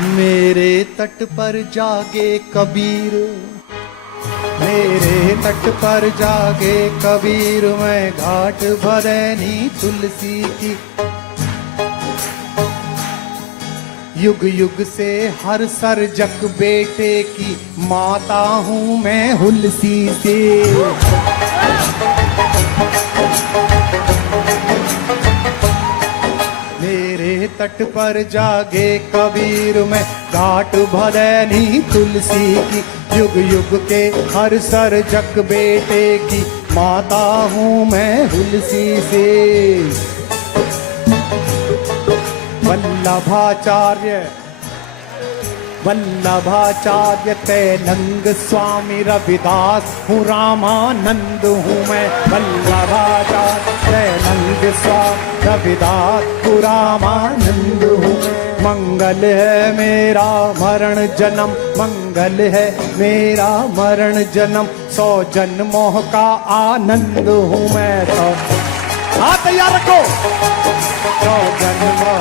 मेरे तट पर जागे कबीर, मेरे तट पर जागे कबीर, मैं घाट भरैनी तुलसी की। युग युग से हर सरजक बेटे की माता हूँ मैं हुलसी से। मेरे तट पर जागे कबीर, मैं घाट भरैनी तुलसी की। युग युग के हर सरजक बेटे की माता हूँ मैं हुलसी से। वल्लभाचार्य वल्लभाचार्य तैलंग स्वामी रविदास हूँ, रामानंद हूँ मैं। वल्लभाचार्य तैलंग स्वामी रविदास हूँ, रामानंद हूँ मैं। मंगल है मेरा मरण जन्म, मंगल है मेरा मरण जन्म, 100 जन्मों का आनंद हूँ मैं। तो हाथ तैयार रखो। 100 जन्मों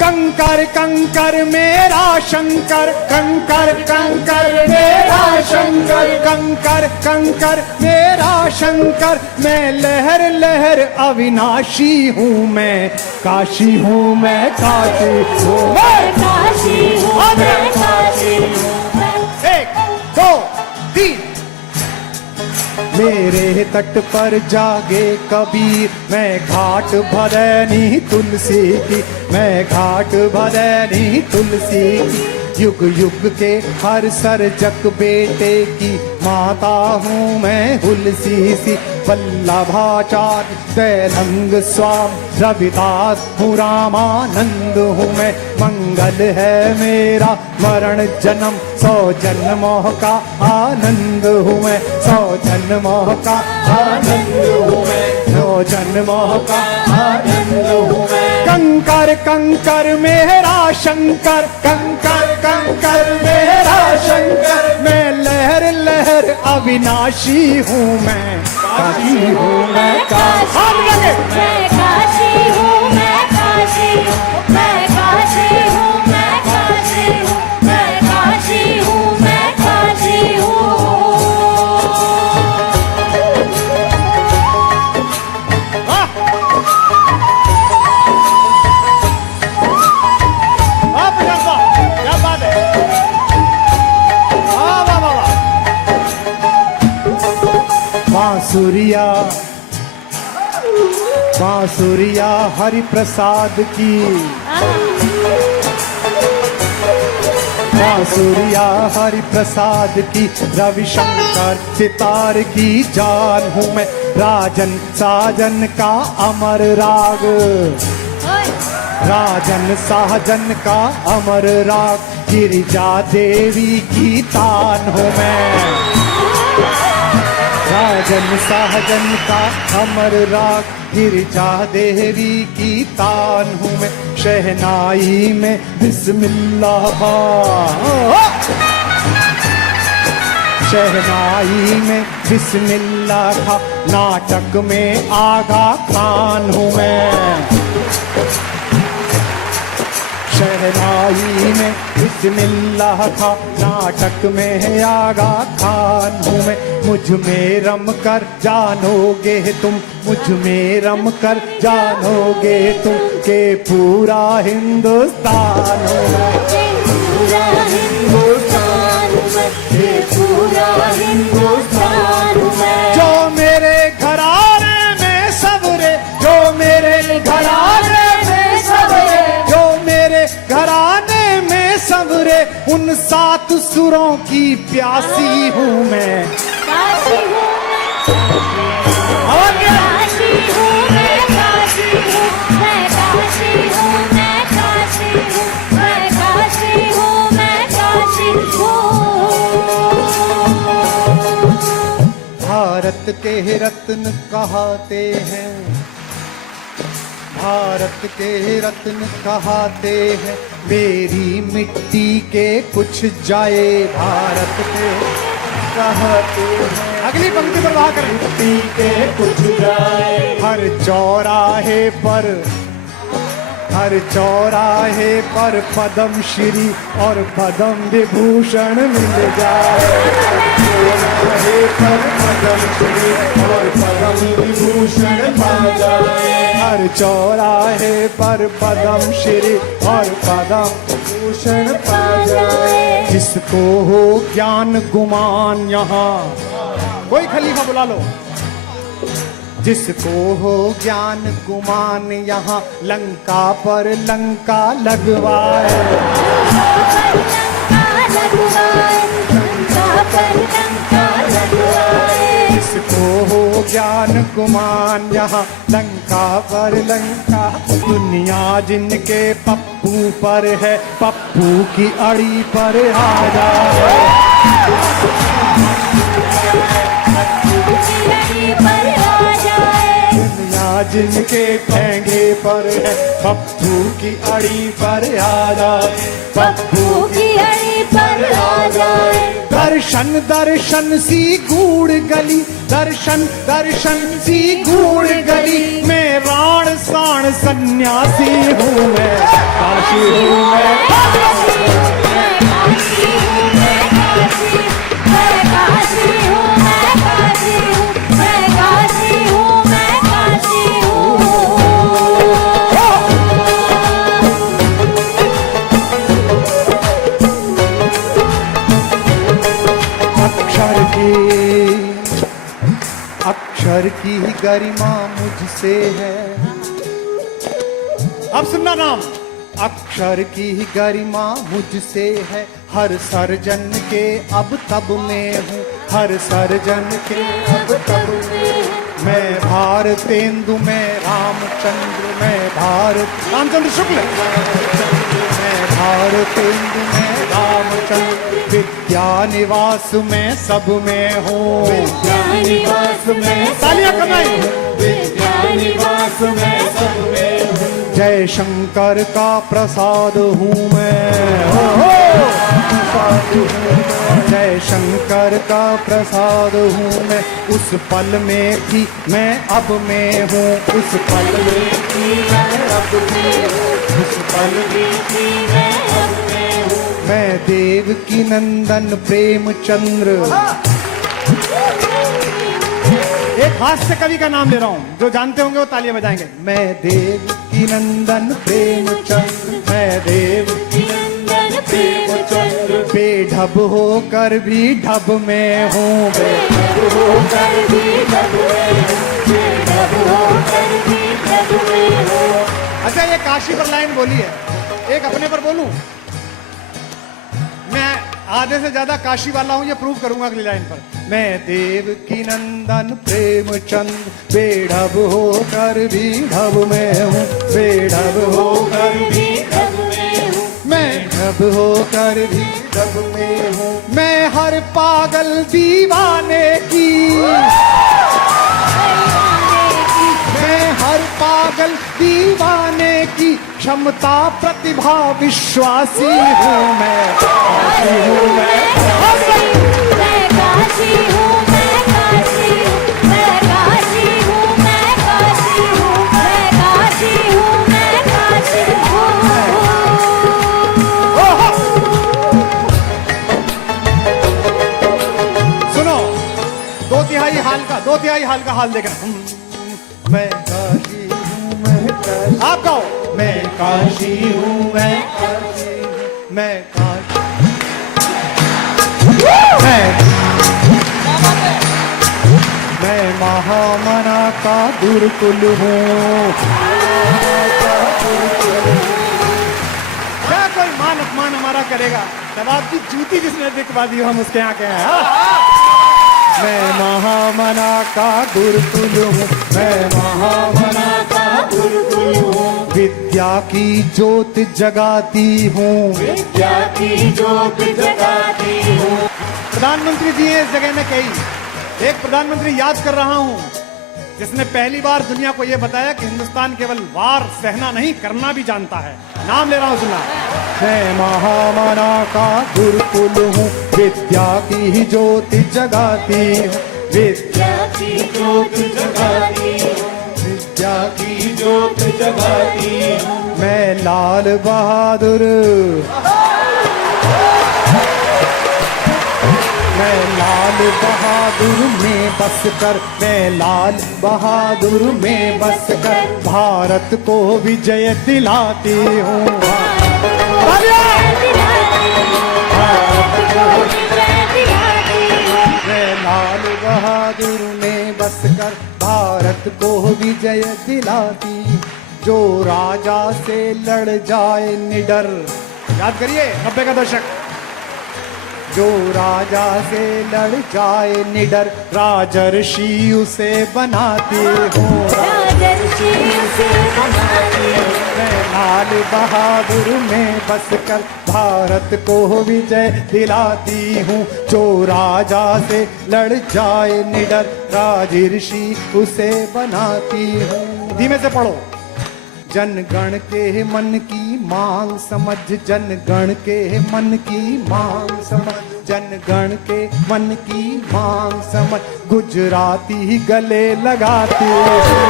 कंकर कंकर मेरा शंकर, कंकर कंकर मेरा शंकर, कंकर कंकर मेरा शंकर। मैं लहर लहर अविनाशी हूँ मैं, काशी हूँ मैं, काशी हूँ मैं, काशी हूँ मैं, काशी हूँ मैं। 1 2 3। मेरे तट पर जागे कबीर, मैं घाट भरैनी तुलसी की, मैं घाट भरैनी तुलसी की। युग युग के हर सरजक बेटे की माता हूँ मैं हुलसी सी। वल्लभाचार्य तैलंग स्वामी रविदास हूँ, रामानंद हूँ मैं। मंगल है मेरा मरण जन्म, 100 जन्मों का आनंद हूँ मैं। 100 जन्मों का आनंद हूँ मैं, 100 जन्मों का आनंद हूँ मैं। कंकर कंकर मेरा शंकर, कंकर कंकर मेरा शंकर। मैं लहर लहर अविनाशी हूँ मैं, काशी हूँ मैं, काशी मैं काशी हूँ, मैं काशी हूँ, मैं काशी हूँ, मैं काशी हूँ, मैं काशी हूँ, मैं काशी हूँ। क्या बात है। वाह वाह वाह। बांसुरिया बांसुरिया हरि प्रसाद की, बांसुरिया हरि प्रसाद की। रविशंकर सितार की जान हूँ मैं, राजन साजन का अमर राग, राजन साजन का अमर राग। गिरिजा देवी की तान हूँ मैं, राजन साजन का अमर राग। गिरिजा देवी की तान हूँ मैं। शहनाई में बिस्मिल्लाह, शहनाई में बिस्मिल्लाह था। नाटक में आगा खान हूँ मैं, शहनाई में बिस्मिल्लाह था। नाटक में आगा खान हूँ मैं। मुझ में रम कर जानोगे तुम, मुझ में रम कर जानोगे तुम, के पूरा हिंदुस्तान हूँ मैं। पूरा हिंदुस्तान में, ये पूरा हिंदुस्तान में। जो मेरे घराने में सबरे, जो मेरे घराने में सबरे, जो मेरे घराने में सबरे, उन 7 सुरों की प्यासी हूँ मैं। काशी हूँ और क्या? काशी हूँ, मैं काशी हूँ, मैं काशी हूँ, मैं काशी हूँ, मैं काशी हूँ, मैं काशी हूँ। भारत के रत्न कहाते हैं, भारत के रत्न कहाते हैं। मेरी मिट्टी के कुछ जाए, भारत के कहते हैं। अगली पंक्ति पर वाह करें। मिट्टी के कुछ जाए, हर चौराहे पर, हर चौराहे पर पद्म श्री और पद्म विभूषण मिल जाए। चौराहे पर पद्म श्री और पद्म विभूषण पा जाए। हर चौराहे पर पद्म श्री और पद्म विभूषण पा जाए। जिसको हो ज्ञान गुमान यहाँ, कोई खलीफा बुला लो। जिसको हो ज्ञान गुमान यहाँ लंका पर लंका लगवाए। जिसको हो ज्ञान गुमान यहाँ लंका पर लंका। दुनिया जिनके पप्पू पर है, पप्पू की अड़ी पर आ जाए। जिनके ठेंगे पर है, पप्पू की अड़ी पर आ जाए। पप्पू की अड़ी पर आ जाए। दर्शन दर्शन सी गूढ़ गली, दर्शन दर्शन सी गूढ़ गली में राण साण सन्यासी हूँ मैं, काशी हूँ मैं। अक्षर की गरिमा मुझसे है। अब सुनना नाम। अक्षर की गरिमा मुझसे है, हर सर्जन के अब तब में हूँ, हर सर्जन के अब तब में हूँ। मैं भारतेंदु में रामचंद्र, मैं रामचंद्र शुक्ल, मैं भारतेंदु में रामचंद्र। विद्या निवास में सब में हूँ, विद्या निवास में तालियां कमाई। विद्या निवास में सब में हूँ। जय शंकर का प्रसाद हूँ मैं, जय शंकर का प्रसाद हूँ मैं। उस पल में भी मैं अब में हूँ, उस पल में भी मैं अब में हूँ, उस पल में भी मैं अब में हूँ। मैं देव की नंदन प्रेमचंद्र। एक हास्य कवि का नाम ले रहा हूँ, जो जानते होंगे वो तालियां बजाएंगे। मैं देव की नंदन प्रेमचंद्र, मैं देव की नंदन प्रेमचंद्र। बेढब होकर भी ढब में हूँ, बेढब होकर भी ढब में हूँ, बेढब होकर भी ढब में हूँ। अच्छा, ये काशी पर लाइन बोली है, एक अपने पर बोलूं। मैं आधे से ज्यादा काशी वाला हूं, ये प्रूव करूंगा अगली लाइन पर। मैं देव की नंदन प्रेमचंद, बेढब होकर भी ढब में हूँ, बेढब होकर भी ढब में हूँ, मैं ढब होकर भी ढब में हूँ। मैं हर पागल दीवाने की, मैं हर पागल दीवाने की क्षमता प्रतिभा विश्वासी हूँ मैं, काशी हूँ मैं, मैं काशी हूँ, मैं काशी हूँ, मैं काशी हूँ, मैं काशी हूँ, मैं काशी हूँ, मैं काशी हूँ। सुनो, दो तिहाई हाल का हाल देखना। मैं काशी हूँ, मैं काशी, आप गाओ। मैं काशी हूँ, मैं काशी हूँ, मैं काशी, मैं महामना का गुरुकुल हूँ। क्या कोई मान अपमान हमारा करेगा? तब आपकी जूती जिसने दिखवा दी हम उसके यहाँ के हैं। मैं महामना का गुरुकुल हूँ, मैं महामना का गुरुकुल हूँ। विद्या की ज्योत जगाती हूँ, विद्या की ज्योत जगाती हूँ। प्रधानमंत्री जी हैं इस जगह में कई। एक प्रधानमंत्री याद कर रहा हूँ जिसने पहली बार दुनिया को यह बताया कि हिंदुस्तान केवल वार सहना नहीं करना भी जानता है। नाम ले रहा हूँ, सुना। मैं महामना का गुरुकुल हूँ, विद्या की ज्योति जगाती हूँ, विद्या की ज्योति जगाती हूँ, विद्या की ज्योति जगाती हूँ। मैं लाल बहादुर, मैं लाल बहादुर में बस कर, मैं लाल बहादुर में बस कर भारत को विजय दिलाती हूँ। मैं लाल बहादुर में बस कर भारत को विजय दिलाती, जो राजा से लड़ जाए निडर। याद करिए 90 का दशक। जो राजा से लड़ जाए निडर, राजर्षि उसे बनाती हूँ। मैं लाल बहादुर में बस कर भारत को विजय दिलाती हूँ, जो राजा से लड़ जाए निडर, राजर्षि उसे बनाती हूँ। धीमे से पढ़ो। जनगण के मन की मांग समझ, जनगण के मन की मांग समझ, जनगण के मन की मांग समझ, गुजराती गले लगाते हैं।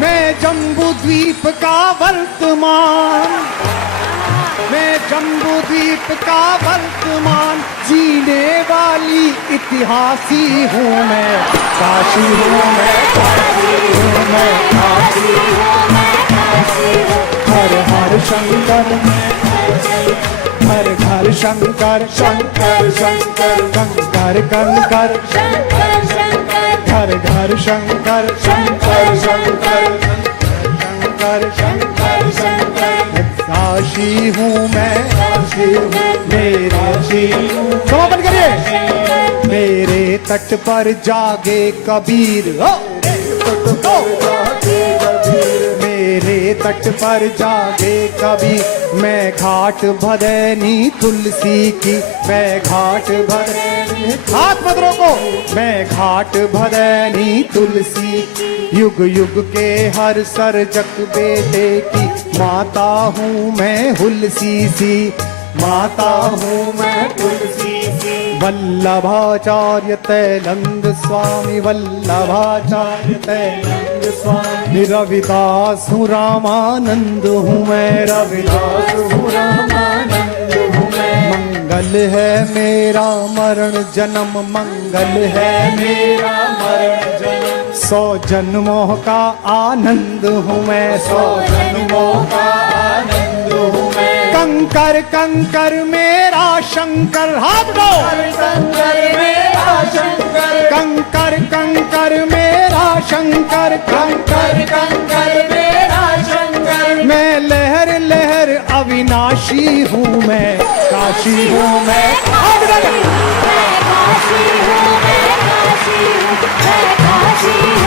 मैं जम्बू द्वीप का वर्तमान, मैं जम्बू द्वीप का वर्तमान, जीने वाली इतिहासी हूँ मैं। काशी हूँ मैं, काशी हूँ मैं, काशी हूँ मैं, काशी हूँ। हर हर शंकर, हर घर शंकर, शंकर शंकर, कंकर कंकर, शंकर शंकर, घर घर शंकर, शंकर शंकर, शंकर शंकर शंकर। काशी हूँ मैं, काशी हूँ मेरे काशी हूँ। समापन करिए। मेरे तट पर जागे कबीर, मेरे तट पर जागे कबीर, मैं घाट भदैनी तुलसी की, मैं घाट भदैनी, हाथ मत रोको, मैं घाट भदैनी तुलसी की, युग युग के हर सरजक बेटे की माता हूँ मैं हुलसी सी, माता हूँ मैं तुलसी सी। वल्लभाचार्य तैलंग स्वामी, वल्लभाचार्य तैलंग स्वामी, रविदास हूँ रामानंद हूँ मैं, रविदास हूँ रामानंद हूँ मैं। मंगल है मेरा मरण जन्म, मंगल है मेरा मरण जन्म, 100 जन्मों का आनंद हूँ मैं, 100 जन्मों का आनंद हूँ मैं। कंकर कंकर मेरा शंकर, हाथ दो। कंकर मेरा शंकर, कंकर कंकर मेरा शंकर, कंकर कंकर मेरा शंकर। मैं लहर लहर अविनाशी हूँ मैं, काशी हूँ मैं, काशी हूँ मैं, काशी हूँ मैं, काशी